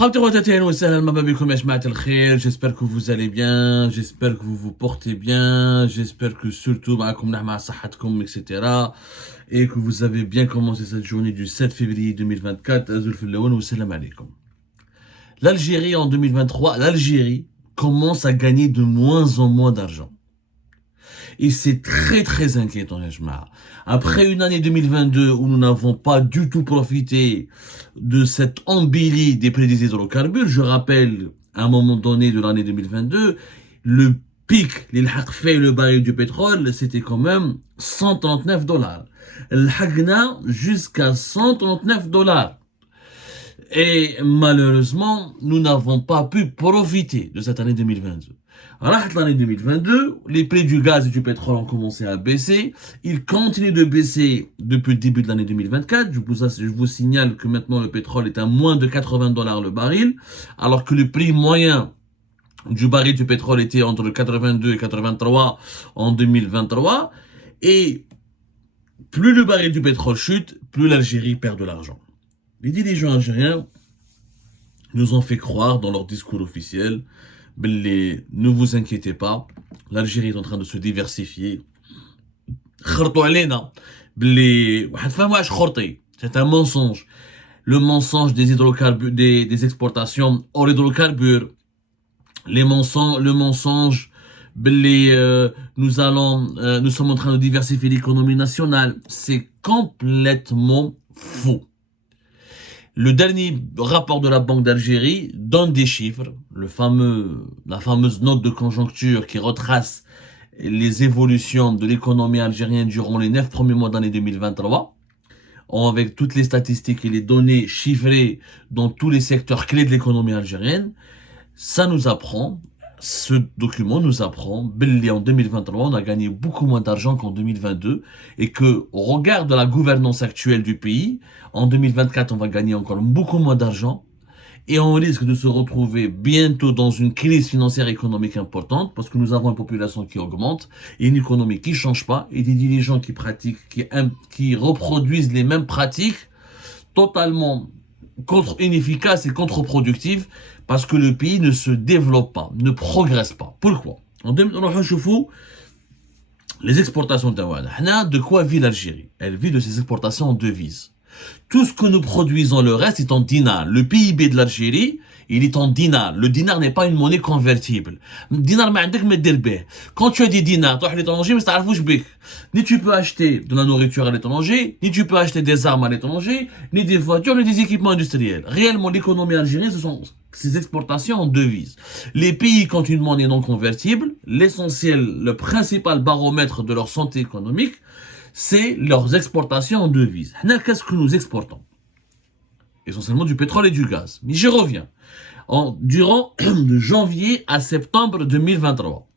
J'espère que vous allez bien, j'espère que vous vous portez bien, j'espère que surtout etc. Et que vous avez bien commencé cette journée du 7 février 2024. L'Algérie en 2023, l'Algérie commence à gagner de moins en moins d'argent. Et c'est très très inquiétant, Yajma. Après une année 2022 où nous n'avons pas du tout profité de cette embellie des prix des hydrocarbures, je rappelle, à un moment donné de l'année 2022, le pic, le baril du pétrole, c'était quand même 139 dollars. L'hagna jusqu'à 139 dollars. Et malheureusement, nous n'avons pas pu profiter de cette année 2022. Alors, l'année 2022, les prix du gaz et du pétrole ont commencé à baisser. Ils continuent de baisser depuis le début de l'année 2024. Je vous signale que maintenant le pétrole est à moins de 80 dollars le baril, alors que le prix moyen du baril du pétrole était entre 82 et 83 en 2023. Et plus le baril du pétrole chute, plus l'Algérie perd de l'argent. Les dirigeants algériens nous ont fait croire dans leur discours officiel, ne vous inquiétez pas, l'Algérie est en train de se diversifier. C'est un mensonge. Le mensonge des hydrocarbures, des exportations hors hydrocarbures. Le mensonge, nous sommes en train de diversifier l'économie nationale. C'est complètement faux. Le dernier rapport de la Banque d'Algérie donne des chiffres, la fameuse note de conjoncture qui retrace les évolutions de l'économie algérienne durant les 9 premiers mois d'année 2023, avec toutes les statistiques et les données chiffrées dans tous les secteurs clés de l'économie algérienne. Ce document nous apprend qu'en 2023, on a gagné beaucoup moins d'argent qu'en 2022 et que, au regard de la gouvernance actuelle du pays, en 2024, on va gagner encore beaucoup moins d'argent et on risque de se retrouver bientôt dans une crise financière et économique importante parce que nous avons une population qui augmente et une économie qui ne change pas et des dirigeants qui reproduisent les mêmes pratiques totalement inefficaces et contre-productives parce que le pays ne se développe pas, ne progresse pas. Pourquoi? Les exportations de quoi vit l'Algérie? Elle vit de ses exportations en devises. Tout ce que nous produisons, le reste est en dinar. Le PIB de l'Algérie, il est en dinar. Le dinar n'est pas une monnaie convertible. Dinar, quand tu as des dinars, tu as à l'étranger, mais ça ni tu peux acheter de la nourriture à l'étranger, ni tu peux acheter des armes à l'étranger, ni des voitures, ni des équipements industriels. Réellement, l'économie algérienne, ce sont ces exportations en devises. Les pays qui ont une monnaie non convertible, l'essentiel, le principal baromètre de leur santé économique, c'est leurs exportations en devises. Qu'est-ce que nous exportons? Essentiellement du pétrole et du gaz. Mais j'y reviens. Durant de janvier à septembre 2023,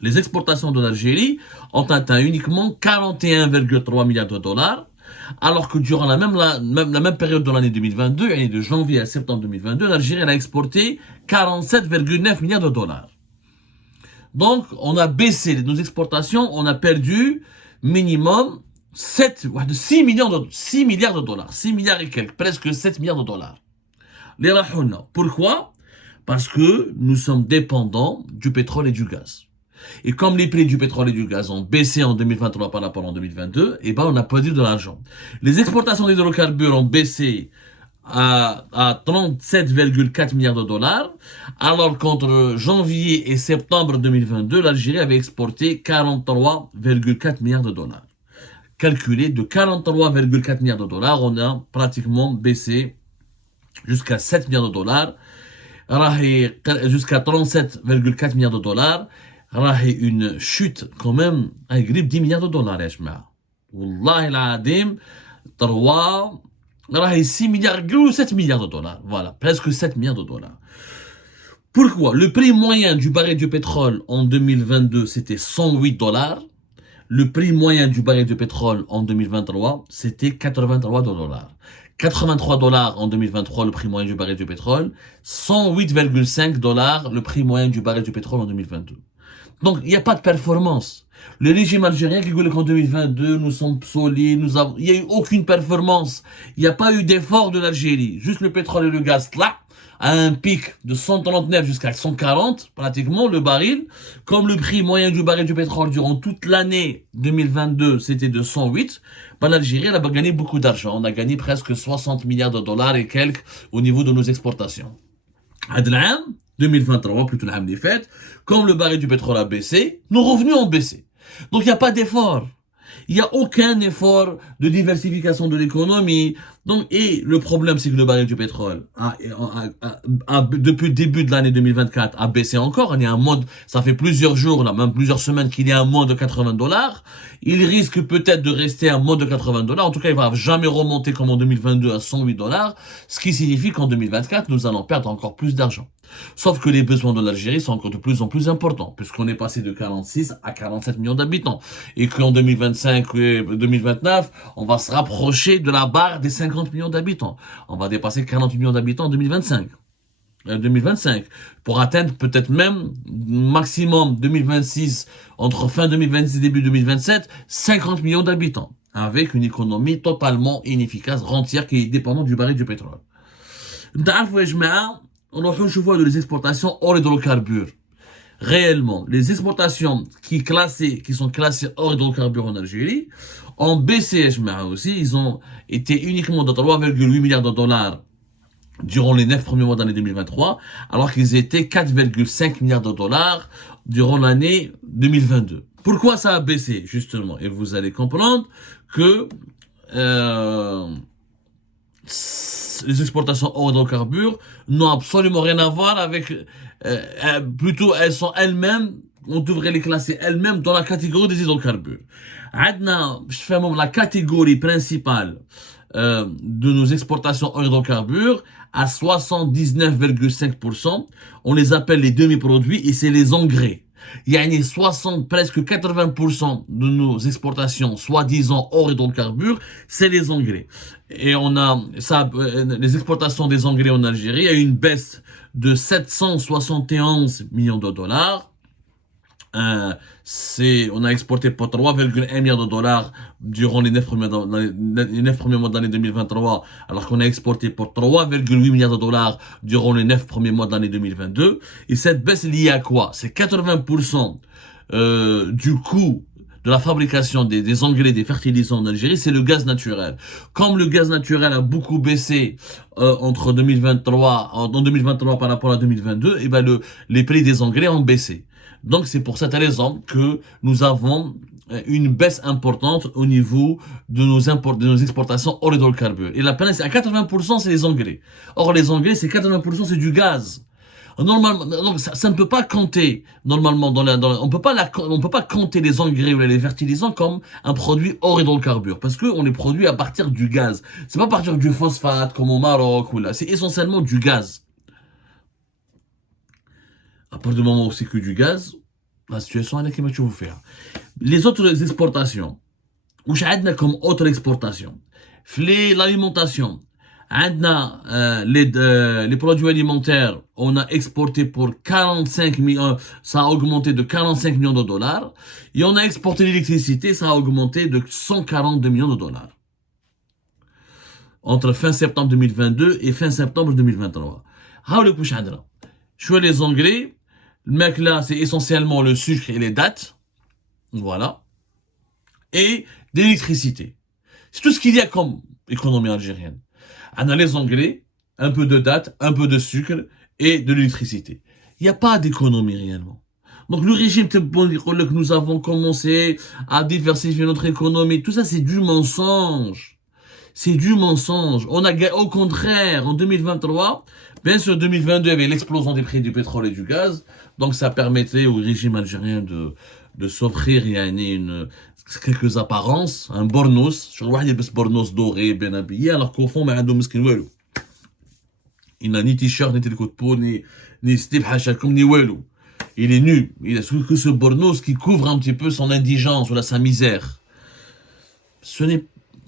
les exportations de l'Algérie ont atteint uniquement 41,3 milliards de dollars, alors que durant la même période de l'année 2022, l'année de janvier à septembre 2022, l'Algérie a exporté 47,9 milliards de dollars. Donc, on a baissé nos exportations, on a perdu minimum 6 milliards de dollars, 6 milliards et quelques, presque 7 milliards de dollars. Pourquoi? Parce que nous sommes dépendants du pétrole et du gaz. Et comme les prix du pétrole et du gaz ont baissé en 2023 par rapport en 2022, on a perdu de l'argent. Les exportations d'hydrocarbures ont baissé à 37,4 milliards de dollars, alors qu'entre janvier et septembre 2022, l'Algérie avait exporté 43,4 milliards de dollars. Calculé de 43,4 milliards de dollars, on a pratiquement baissé jusqu'à 7 milliards de dollars, jusqu'à 37,4 milliards de dollars, une chute quand même à 10 milliards de dollars. Wallah al-Adim, 6 milliards, 7 milliards de dollars. Voilà, presque 7 milliards de dollars. Pourquoi? Le prix moyen du baril de pétrole en 2022, c'était 108 dollars. Le prix moyen du baril de pétrole en 2023, c'était 83 dollars. 83 dollars en 2023, le prix moyen du baril de pétrole. 108,5 dollars, le prix moyen du baril de pétrole en 2022. Donc, il n'y a pas de performance. Le régime algérien qui dit qu'en 2022, nous sommes solides, il n'y a eu aucune performance. Il n'y a pas eu d'effort de l'Algérie. Juste le pétrole et le gaz, là, à un pic de 139 jusqu'à 140, pratiquement, le baril. Comme le prix moyen du baril du pétrole durant toute l'année 2022, c'était de 108, l'Algérie, elle a gagné beaucoup d'argent. On a gagné presque 60 milliards de dollars et quelques au niveau de nos exportations. Adlam, 2023, plutôt l'âme des fêtes, comme le baril du pétrole a baissé, nos revenus ont baissé. Donc il n'y a pas d'effort. Il n'y a aucun effort de diversification de l'économie. Donc, et le problème, c'est que le baril du pétrole depuis le début de l'année 2024 a baissé encore. Il y a un mode, ça fait plusieurs jours, là, même plusieurs semaines qu'il y a un mode de 80 dollars. Il risque peut-être de rester un mode de 80 dollars. En tout cas, il va jamais remonter comme en 2022 à 108 dollars. Ce qui signifie qu'en 2024, nous allons perdre encore plus d'argent. Sauf que les besoins de l'Algérie sont encore de plus en plus importants, puisqu'on est passé de 46 à 47 millions d'habitants. Et qu'en 2025 et 2029, on va se rapprocher de la barre des 50 millions d'habitants. On va dépasser 40 millions d'habitants en 2025, pour atteindre peut-être même maximum 2026, entre fin 2026 et début 2027, 50 millions d'habitants, avec une économie totalement inefficace, rentière, qui est dépendante du baril du pétrole. On a de les exportations hors hydrocarbures. Réellement, les exportations qui sont classées hors hydrocarbures en Algérie ont baissé aussi. Ils ont été uniquement de 3,8 milliards de dollars durant les 9 premiers mois de l'année 2023, alors qu'ils étaient 4,5 milliards de dollars durant l'année 2022. Pourquoi ça a baissé, justement? Et vous allez comprendre que les exportations hors hydrocarbures n'ont absolument rien à voir avec... plutôt, elles sont elles-mêmes, on devrait les classer elles-mêmes dans la catégorie des hydrocarbures. La catégorie principale de nos exportations hors hydrocarbures, à 79,5%, on les appelle les demi-produits et c'est les engrais. Il y a presque 80% de nos exportations, soi-disant hors hydrocarbures, c'est les engrais. Et on a les exportations des engrais en Algérie, il y a eu une baisse de 771 millions de dollars. On a exporté pour 3,1 milliards de dollars durant les 9 premiers mois de l'année 2023, alors qu'on a exporté pour 3,8 milliards de dollars durant les 9 premiers mois de l'année 2022. Et cette baisse est liée à quoi? C'est 80% du coût de la fabrication des engrais, des fertilisants en Algérie, c'est le gaz naturel. Comme le gaz naturel a beaucoup baissé en 2023 par rapport à 2022, et les prix des engrais ont baissé. Donc c'est pour cette raison que nous avons une baisse importante au niveau de nos exportations hors hydrocarbures. Et la peine, c'est à 80%, c'est les engrais. Or, les engrais, c'est 80%, c'est du gaz. Normalement, donc ça ne peut pas compter normalement on peut pas compter les engrais ou les fertilisants comme un produit hors hydrocarbures parce que on les produit à partir du gaz. C'est pas à partir du phosphate comme au Maroc ou là, c'est essentiellement du gaz. À partir du moment où c'est que du gaz, la situation elle est qui va faire. Les autres exportations, où j'ai comme autre exportation, l'alimentation. Les produits alimentaires, on a exporté pour 45 millions, ça a augmenté de 45 millions de dollars. Et on a exporté l'électricité, ça a augmenté de 142 millions de dollars. Entre fin septembre 2022 et fin septembre 2023. Je vois les engrais. Le mec là, c'est essentiellement le sucre et les dattes. Voilà. Et de l'électricité. C'est tout ce qu'il y a comme économie algérienne. On a les engrais, un peu de dattes, un peu de sucre et de l'électricité. Il n'y a pas d'économie réellement. Donc le régime que nous avons commencé à diversifier notre économie, tout ça c'est du mensonge. C'est du mensonge. Au contraire, en 2023, bien sûr 2022 il y avait l'explosion des prix du pétrole et du gaz, donc ça permettait au régime algérien de s'offrir quelques apparences, un bornos, je vois il y a des bornos dorés bien habillés, alors qu'au fond, il n'a ni t-shirt, ni télécoute de peau, ni slip hachakoum, ni walou. Il est nu. Il a que ce bornos qui couvre un petit peu son indigence ou sa misère.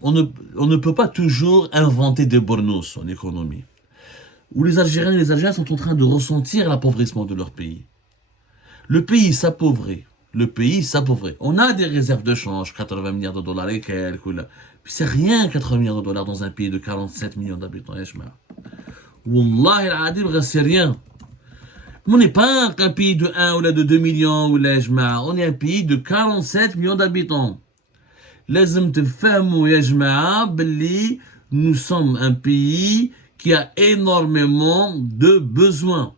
On ne peut pas toujours inventer des bornos en économie. Où les Algériens et les Algériens sont en train de ressentir l'appauvrissement de leur pays. Le pays s'appauvrit. Le pays s'appauvrit. On a des réserves de change, 80 milliards de dollars et quelques. Là. Puis c'est rien, 80 milliards de dollars dans un pays de 47 millions d'habitants. Wallah al-Adim, c'est rien. On n'est pas un pays de 1 ou de 2 millions. On est un pays de 47 millions d'habitants. لازم تفهموا يا جماعة باللي nous sommes un pays qui a énormément de besoins.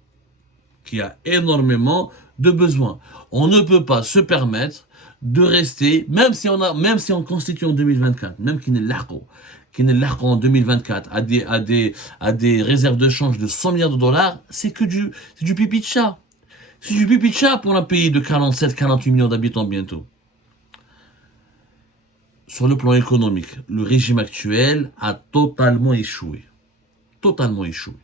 Qui a énormément de besoins. On ne peut pas se permettre de rester, même si on constitue en 2024, même qu'il n'est en 2024 à des réserves de change de 100 milliards de dollars, c'est du pipi de chat. C'est du pipi de chat pour un pays de 47-48 millions d'habitants bientôt. Sur le plan économique, le régime actuel a totalement échoué. Totalement échoué.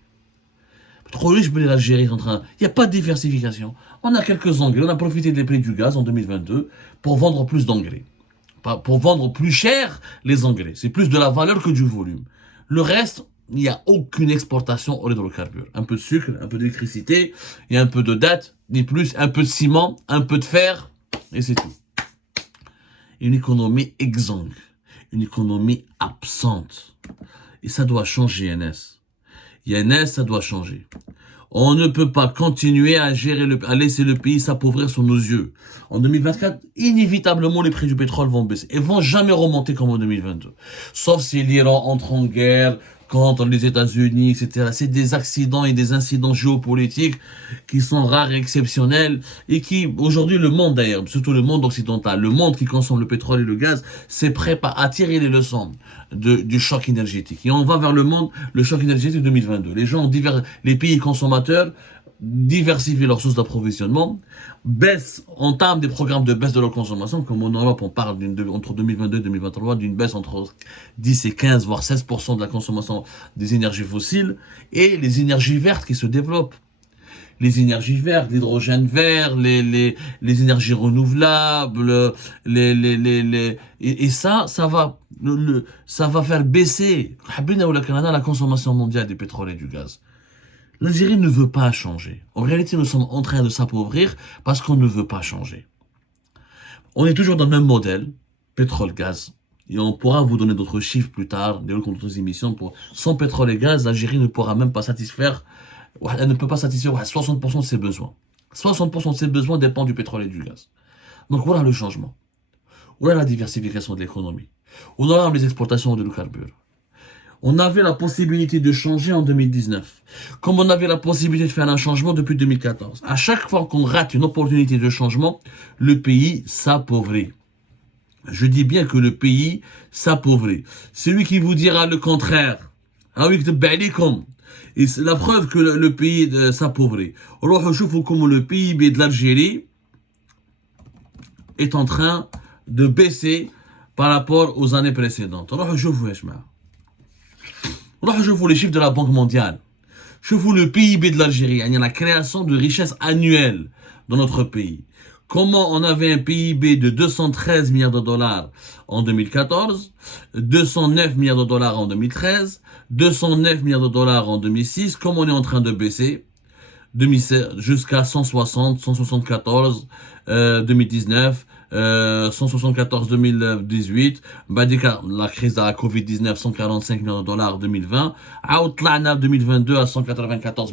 L'Algérie est en train... Il n'y a pas de diversification. On a quelques engrais. On a profité des prix du gaz en 2022 pour vendre plus d'engrais. Pour vendre plus cher les engrais. C'est plus de la valeur que du volume. Le reste, il n'y a aucune exportation aux hydrocarbures. Un peu de sucre, un peu d'électricité, et un peu de date, ni plus, un peu de ciment, un peu de fer, et c'est tout. Une économie exsangue. Une économie absente. Et ça doit changer, Yanes. Yanes, ça doit changer. On ne peut pas continuer à laisser le pays s'appauvrir sous nos yeux. En 2024, inévitablement, les prix du pétrole vont baisser. Et vont jamais remonter comme en 2022. Sauf si l'Iran entre en guerre contre les États-Unis, etc. C'est des accidents et des incidents géopolitiques qui sont rares et exceptionnels et qui, aujourd'hui, le monde d'ailleurs, surtout le monde occidental, le monde qui consomme le pétrole et le gaz, c'est prêt à tirer les leçons du choc énergétique. Et on va vers le choc énergétique 2022. Les pays consommateurs diversifient leurs sources d'approvisionnement, entament des programmes de baisse de leur consommation, comme en Europe on parle entre 2022 et 2023 d'une baisse entre 10 et 15 voire 16% de la consommation des énergies fossiles, et les énergies vertes qui se développent. Les énergies vertes, l'hydrogène vert, les énergies renouvelables, et ça va faire baisser la consommation mondiale du pétrole et du gaz. L'Algérie ne veut pas changer. En réalité, nous sommes en train de s'appauvrir parce qu'on ne veut pas changer. On est toujours dans le même modèle, pétrole-gaz. Et on pourra vous donner d'autres chiffres plus tard, d'autres émissions. Sans pétrole et gaz, l'Algérie ne pourra même pas satisfaire, elle ne peut pas satisfaire 60% de ses besoins. 60% de ses besoins dépendent du pétrole et du gaz. Donc voilà le changement. Voilà la diversification de l'économie. On aura les exportations de l'hydrocarbure. On avait la possibilité de changer en 2019, comme on avait la possibilité de faire un changement depuis 2014. À chaque fois qu'on rate une opportunité de changement, le pays s'appauvrit. Je dis bien que le pays s'appauvrit. Celui qui vous dira le contraire, et c'est la preuve que le pays s'appauvrit. Alors, je trouve comme le PIB de l'Algérie est en train de baisser par rapport aux années précédentes. Alors, je vous les chiffres de la Banque mondiale. Je vous le PIB de l'Algérie. Il y a la création de richesses annuelles dans notre pays. Comment on avait un PIB de 213 milliards de dollars en 2014, 209 milliards de dollars en 2013, 209 milliards de dollars en 2006, comme on est en train de baisser jusqu'à 160, 174, 2019, 174 2018, la crise de la Covid-19, 145 milliards de dollars en 2020, en 2022 à 195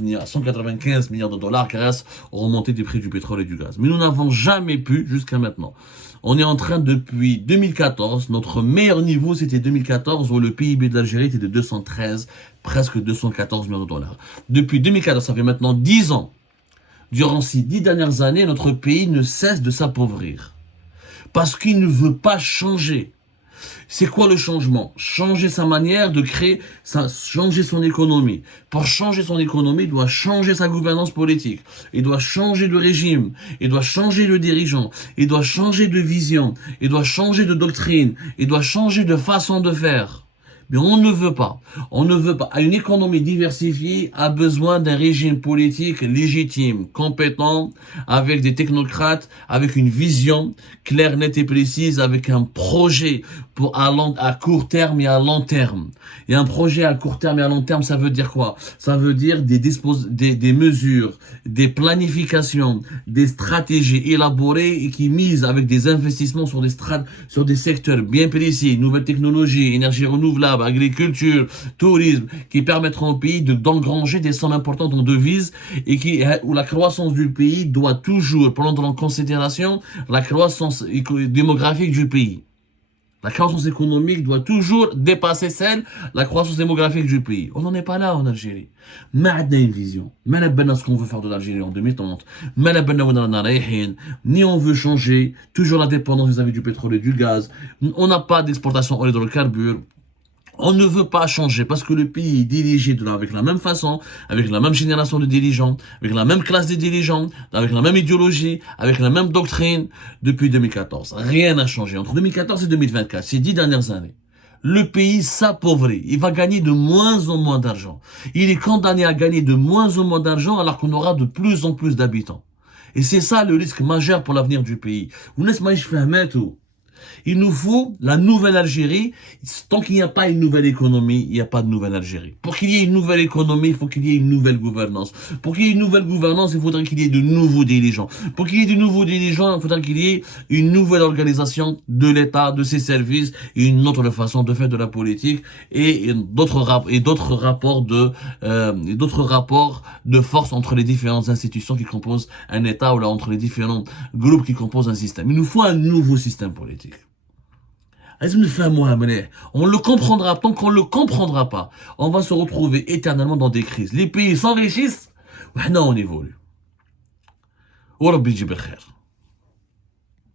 milliards de dollars grâce aux remontées des prix du pétrole et du gaz. Mais nous n'avons jamais pu jusqu'à maintenant. On est en train, depuis 2014, notre meilleur niveau c'était 2014 où le PIB de l'Algérie était de 213, presque 214 milliards de dollars. Depuis 2014, ça fait maintenant 10 ans. Durant ces 10 dernières années, notre pays ne cesse de s'appauvrir. Parce qu'il ne veut pas changer. C'est quoi le changement? Changer sa manière de créer, changer son économie. Pour changer son économie, il doit changer sa gouvernance politique. Il doit changer de régime. Il doit changer de dirigeant. Il doit changer de vision. Il doit changer de doctrine. Il doit changer de façon de faire. Mais on ne veut pas. On ne veut pas. Une économie diversifiée a besoin d'un régime politique légitime, compétent, avec des technocrates, avec une vision claire, nette et précise, avec un projet à court terme et à long terme. Et un projet à court terme et à long terme, ça veut dire quoi? Ça veut dire des mesures, des planifications, des stratégies élaborées et qui misent avec des investissements sur des secteurs bien précis, nouvelles technologies, énergie renouvelable, agriculture, tourisme, qui permettront au pays d'engranger des sommes importantes en devises et où la croissance du pays doit toujours prendre en considération la croissance démographique du pays. La croissance économique doit toujours dépasser la croissance démographique du pays. On n'en est pas là en Algérie. Mais on a une vision. Mais on a ce qu'on veut faire de l'Algérie en 2030. Mais ni on veut changer. Toujours la dépendance vis-à-vis du pétrole et du gaz. On n'a pas d'exportation en hydrocarbures. On ne veut pas changer parce que le pays est dirigé avec la même façon, avec la même génération de dirigeants, avec la même classe de dirigeants, avec la même idéologie, avec la même doctrine depuis 2014. Rien n'a changé entre 2014 et 2024, ces 10 dernières années. Le pays s'appauvrit, il va gagner de moins en moins d'argent. Il est condamné à gagner de moins en moins d'argent alors qu'on aura de plus en plus d'habitants. Et c'est ça le risque majeur pour l'avenir du pays. Il nous faut la nouvelle Algérie. Tant qu'il n'y a pas une nouvelle économie, il n'y a pas de nouvelle Algérie. Pour qu'il y ait une nouvelle économie, il faut qu'il y ait une nouvelle gouvernance. Pour qu'il y ait une nouvelle gouvernance, il faudrait qu'il y ait de nouveaux dirigeants. Pour qu'il y ait de nouveaux dirigeants, il faudrait qu'il y ait une nouvelle organisation de l'État, de ses services, et une autre façon de faire de la politique et d'autres rapports de force entre les différentes institutions qui composent un État ou là entre les différents groupes qui composent un système. Il nous faut un nouveau système politique. On le comprendra tant qu'on le comprendra pas. On va se retrouver éternellement dans des crises. Les pays s'enrichissent, on évolue. وربي يجيب الخير.